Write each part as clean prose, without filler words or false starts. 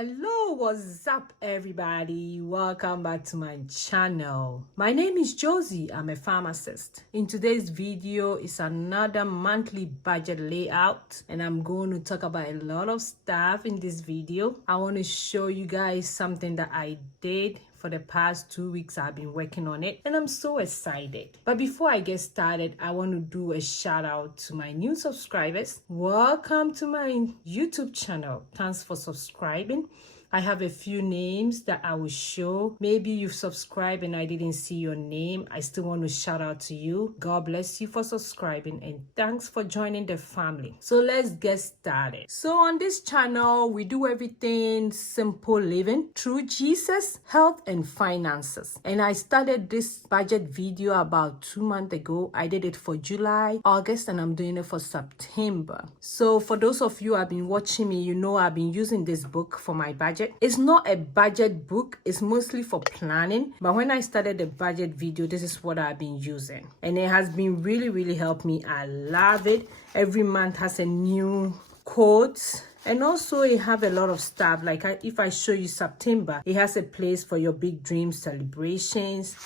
Hello, what's up everybody? Welcome back to my channel. My name is Josy. I'm a pharmacist. In today's video is another monthly budget layout, and I'm going to talk about a lot of stuff in this video. I want to show you guys something that I did for the past 2 weeks. I've been working on it and I'm so excited. But before I get started, I want to do a shout out to my new subscribers. Welcome to my YouTube channel. Thanks for subscribing. I have a few names that I will show. Maybe you've subscribed and I didn't see your name. I still want to shout out to you. God bless you for subscribing and thanks for joining the family. So let's get started. So on this channel, we do everything simple living through Jesus, health and finances. And I started this budget video about 2 months ago. I did it for July, August, and I'm doing it for September. So for those of you who have been watching me, you know I've been using this book for my budget. It's not a budget book, it's mostly for planning, but when I started the budget video, this is what I've been using and it has been really helped me. I love it. Every month has a new quote, and also it have a lot of stuff. Like if I show you September, it has a place for your big dreams celebrations,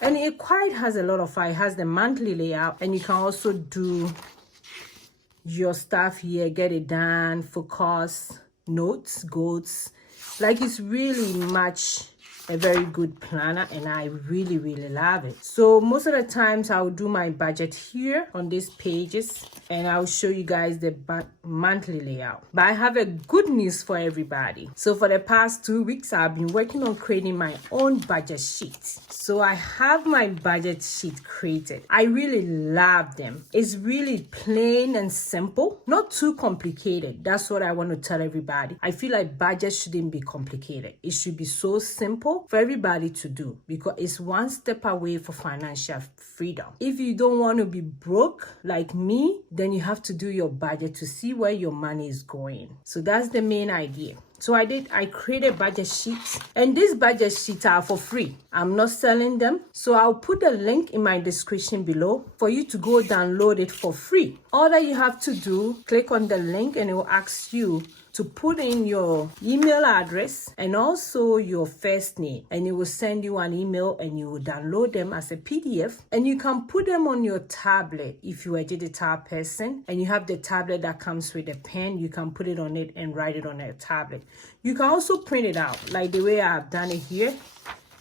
and it quite has a lot of fun. It has the monthly layout, and you can also do your stuff here, get it done, focus, notes, goals. Like it's really much a very good planner, and I really love it. So most of the times I'll do my budget here on these pages, and I'll show you guys the monthly layout. But I have a good news for everybody. So for the past 2 weeks, I've been working on creating my own budget sheet. So I have my budget sheet created. I really love them. It's really plain and simple, not too complicated. That's what I want to tell everybody. I feel like budget shouldn't be complicated. It should be so simple for everybody to do, because it's one step away for financial freedom. If you don't want to be broke like me, then you have to do your budget to see where your money is going. So that's the main idea. So I created budget sheets, and these budget sheets are for free. I'm not selling them. So I'll put the link in my description below for you to go download it for free. All that you have to do, click on the link and it will ask you to put in your email address and also your first name, and it will send you an email and you will download them as a PDF, and you can put them on your tablet. If you're a digital person and you have the tablet that comes with a pen, you can put it on it and write it on a tablet. You can also print it out like the way I've done it here.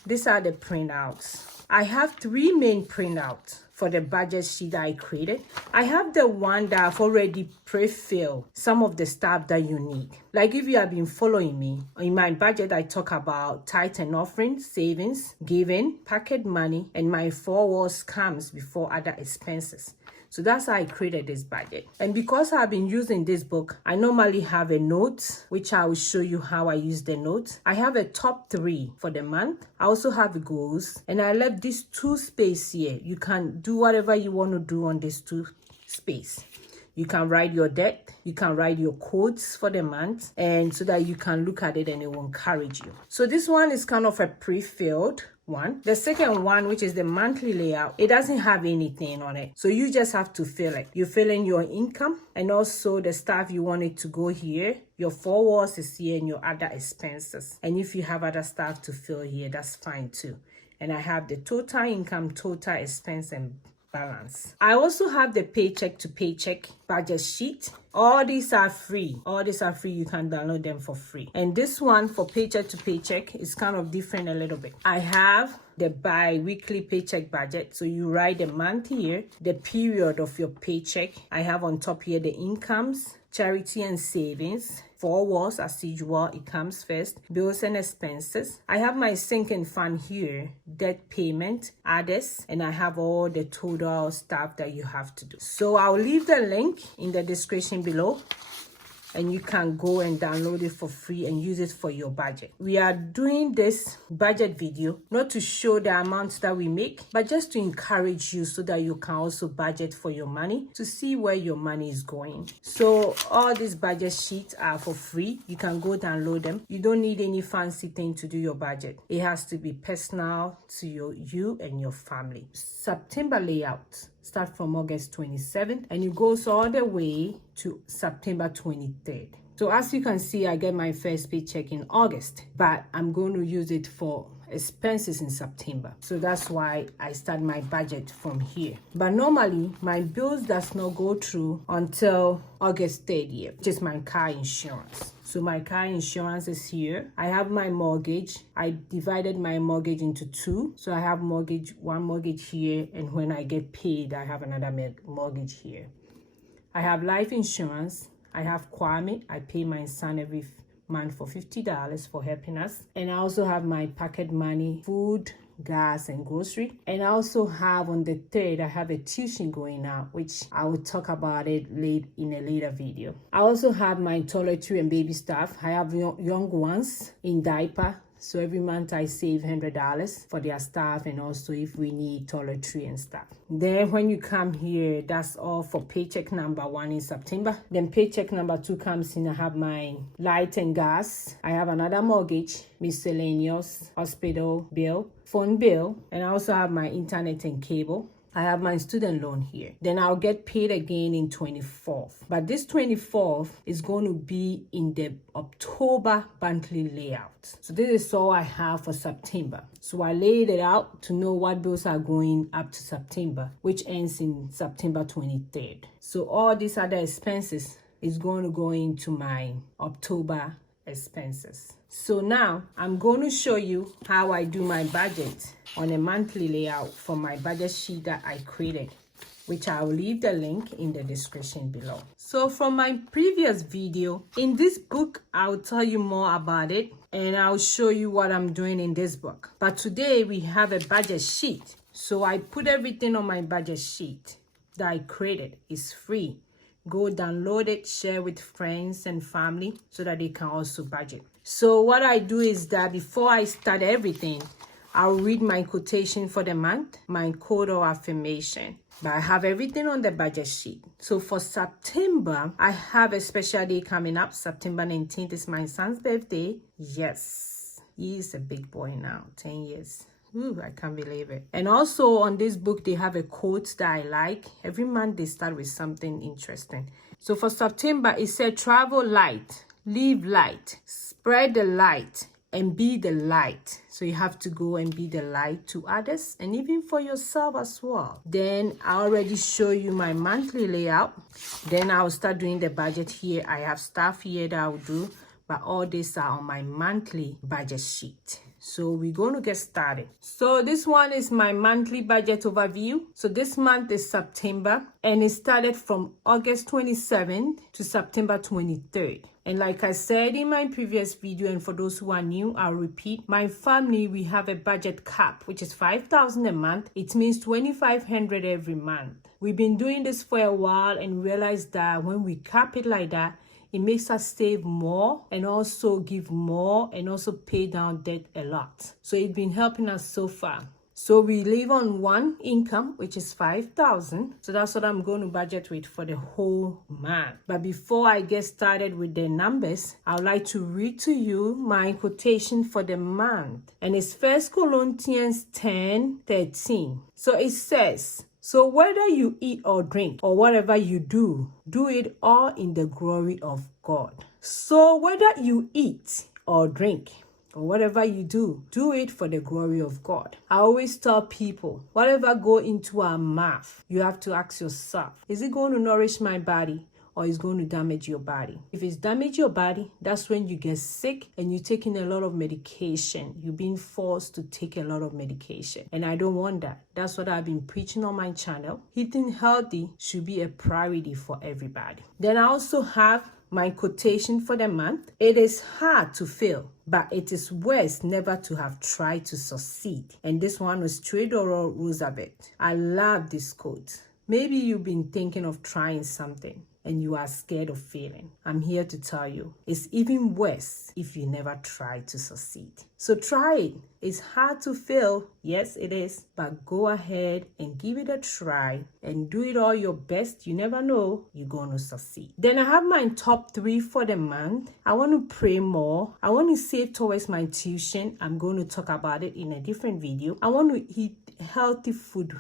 These are the printouts. I have 3 main printouts for the budget sheet that I created. I have the one that I've already pre-filled some of the stuff that you need. Like if you have been following me, in my budget, I talk about tithe and offering, savings, giving, pocket money, and my 4 walls comes before other expenses. So that's how I created this budget. And because I've been using this book, I normally have a note, which I will show you how I use the note. I have a top 3 for the month. I also have goals, and I left these 2 space here. You can do whatever you want to do on this 2 space. You can write your debt, you can write your quotes for the month, and so that you can look at it and it will encourage you. So this one is kind of a pre-filled one. The second one, which is the monthly layout, it doesn't have anything on it. So you just have to fill it. You fill in your income and also the stuff you want it to go here. Your 4 walls is here and your other expenses. And if you have other stuff to fill here, that's fine too. And I have the total income, total expense, and balance. I also have the paycheck to paycheck budget sheet. All these are free. All these are free. You can download them for free. And this one for paycheck to paycheck is kind of different a little bit. I have the bi-weekly paycheck budget. So you write the month here, the period of your paycheck. I have on top here the incomes, charity and savings. 4 walls as usual, it comes first. Bills and expenses. I have my sinking fund here, debt payment, others, and I have all the total stuff that you have to do. So I'll leave the link in the description below, and you can go and download it for free and use it for your budget. We are doing this budget video not to show the amounts that we make, but just to encourage you so that you can also budget for your money, to see where your money is going. So all these budget sheets are for free. You can go download them. You don't need any fancy thing to do your budget. It has to be personal to you and your family. September layout. Start from August 27th and it goes all the way to September 23rd. So as you can see, I get my first paycheck in August, but I'm going to use it for expenses in September. So that's why I start my budget from here. But normally my bills does not go through until August 30th, which is my car insurance. So my car insurance is here. I have my mortgage. I divided my mortgage into two. So I have one mortgage here, and when I get paid, I have another mortgage here. I have life insurance. I have Kwame. I pay my son every month for $50 for helping us. And I also have my pocket money, food, gas, and grocery. And I also have on the 3rd, I have a tuition going out, which I will talk about it in a later video. I also have my toiletry and baby stuff. I have young ones in diaper. So every month I save $100 for their stuff, and also if we need toiletry and stuff. Then when you come here, that's all for paycheck number 1 in September. Then paycheck number 2 comes in. I have my light and gas. I have another mortgage, miscellaneous, hospital bill, phone bill, and I also have my internet and cable. I have my student loan here. Then I'll get paid again in 24th. But this 24th is going to be in the October monthly layout. So this is all I have for September. So I laid it out to know what bills are going up to September, which ends in September 23rd. So all these other expenses is going to go into my October expenses. So now I'm going to show you how I do my budget on a monthly layout for my budget sheet that I created, which I will leave the link in the description below. So from my previous video, in this book, I'll tell you more about it and I'll show you what I'm doing in this book. But today we have a budget sheet. So I put everything on my budget sheet that I created. It's free. Go download it, share with friends and family so that they can also budget. So what I do is that before I start everything, I'll read my quotation for the month, my quote or affirmation. But I have everything on the budget sheet. So for September, I have a special day coming up. September 19th is my son's birthday. Yes, he's a big boy now, 10 years. Ooh, I can't believe it. And also on this book, they have a quote that I like. Every month they start with something interesting. So for September, it said, travel light, live light, spread the light, and be the light. So you have to go and be the light to others and even for yourself as well. Then I already show you my monthly layout. Then I'll start doing the budget here. I have stuff here that I'll do, but all these are on my monthly budget sheet. So we're going to get started. So this one is my monthly budget overview. So this month is September, and it started from August 27th to September 23rd. And like I said in my previous video, and for those who are new, I'll repeat, my family, we have a budget cap, which is $5,000 a month. It means $2,500 every month. We've been doing this for a while and realized that when we cap it like that, it makes us save more and also give more and also pay down debt a lot. So it's been helping us so far. So we live on one income, which is $5,000. So that's what I'm going to budget with for the whole month. But before I get started with the numbers, I would like to read to you my quotation for the month. And it's 1 Corinthians 10:13. So it says, so whether you eat or drink or whatever you do, do it all in the glory of God. So whether you eat or drink or whatever you do it for the glory of God. I always tell people, whatever go into our mouth, you have to ask yourself, is it going to nourish my body? Or it's going to damage your body. If it's damage your body, that's when you get sick and you're taking a lot of medication. You're being forced to take a lot of medication. And I don't want that. That's what I've been preaching on my channel. Eating healthy should be a priority for everybody. Then I also have my quotation for the month. It is hard to fail, but it is worse never to have tried to succeed. And this one was Theodore Roosevelt. I love this quote. Maybe you've been thinking of trying something and you are scared of failing. I'm here to tell you, it's even worse if you never try to succeed. So try it. It's hard to fail. Yes, it is. But go ahead and give it a try and do it all your best. You never know, you're going to succeed. Then I have my top 3 for the month. I want to pray more. I want to save towards my tuition. I'm going to talk about it in a different video. I want to eat healthy food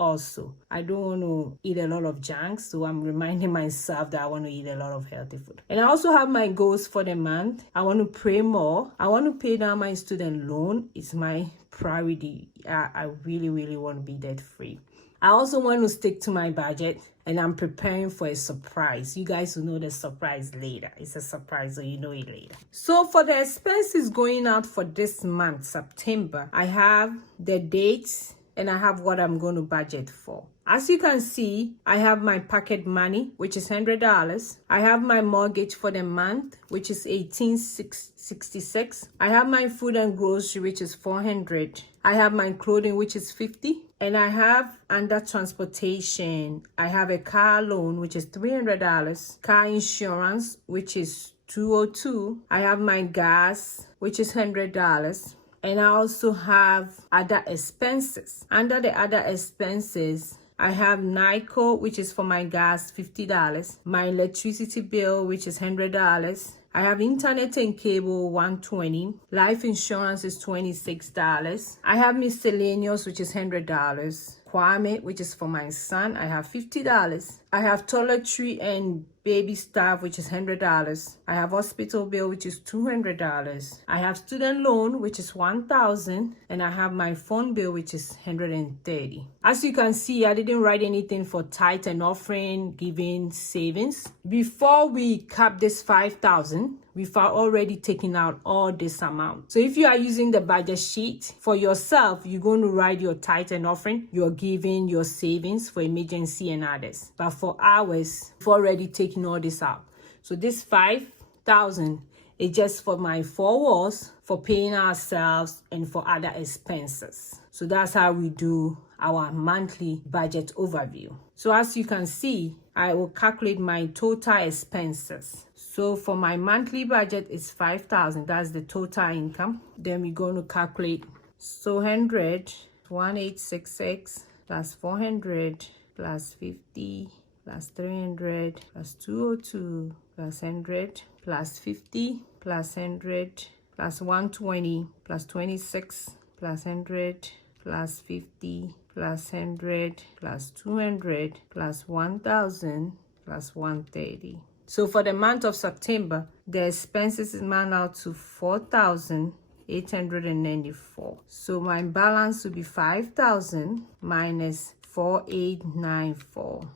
also. I don't want to eat a lot of junk, so I'm reminding myself that I want to eat a lot of healthy food. And I also have my goals for the month. I want to pray more. I want to pay down my student loan. It's my priority. I really want to be debt free. I also want to stick to my budget, and I'm preparing for a surprise. You guys will know the surprise later. It's a surprise, so you know it later. So for the expenses going out for this month, September, I have the dates and I have what I'm going to budget for. As you can see, I have my pocket money, which is $100. I have my mortgage for the month, which is $1,866. I have my food and grocery, which is $400. I have my clothing, which is $50. And I have under transportation, I have a car loan, which is $300. Car insurance, which is $202. I have my gas, which is $100. And I also have other expenses. Under the other expenses, I have NICO, which is for my gas, $50. My electricity bill, which is $100. I have internet and cable, $120. Life insurance is $26. I have miscellaneous, which is $100. Kwame, which is for my son, I have $50. I have toiletry and baby stuff, which is $100. I have hospital bill, which is $200. I have student loan, which is $1,000, and I have my phone bill, which is $130. As you can see, I didn't write anything for tithe and offering, giving, savings. Before we cap this $5,000, we've already taken out all this amount. So if you are using the budget sheet for yourself, you're going to write your tithe and offering, your giving, your savings for emergency and others. But for ours, we've already taken all this out. So this $5,000 is just for my 4 walls, for paying ourselves, and for other expenses. So that's how we do our monthly budget overview. So as you can see, I will calculate my total expenses. So for my monthly budget is $5,000. That's the total income. Then we're going to calculate. So 100, 1866 plus 400 plus 50 plus 300 plus 202 plus 100 plus 50 plus 100 plus 120 plus 26 plus 100 plus 50 plus 100 plus 200 plus 1,000 plus 130. So for the month of September, the expenses amount out to $4,894. So my balance will be 5,000 minus 4,894.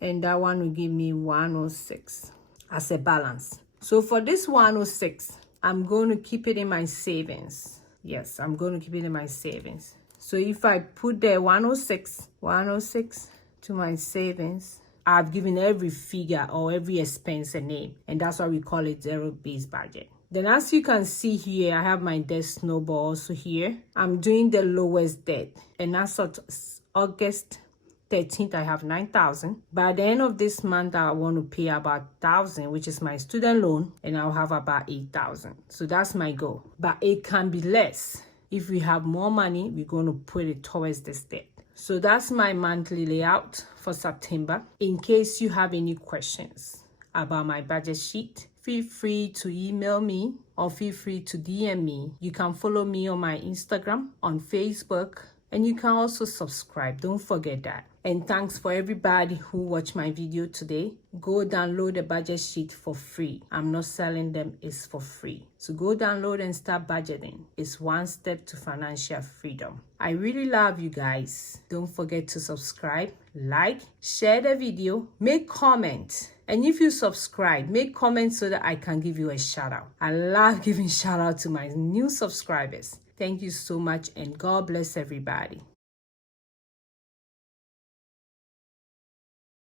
And that one will give me 106 as a balance. So for this 106, I'm going to keep it in my savings. Yes, I'm going to keep it in my savings. So if I put the 106 to my savings, I've given every figure or every expense a name, and that's why we call it zero-based budget. Then as you can see here, I have my debt snowball also here. I'm doing the lowest debt, and as of August 13th, I have 9,000. By the end of this month, I want to pay about 1,000, which is my student loan, and I'll have about 8,000. So that's my goal, but it can be less. If we have more money, we're going to put it towards this debt. So that's my monthly layout for September. In case you have any questions about my budget sheet, feel free to email me or feel free to DM me. You can follow me on my Instagram, on Facebook, and you can also subscribe. Don't forget that. And thanks for everybody who watched my video today. Go download the budget sheet for free. I'm not selling them, it's for free. So go download and start budgeting. It's one step to financial freedom. I really love you guys. Don't forget to subscribe, like, share the video, make comments. And if you subscribe, make comments so that I can give you a shout out. I love giving shout out to my new subscribers. Thank you so much, and God bless everybody.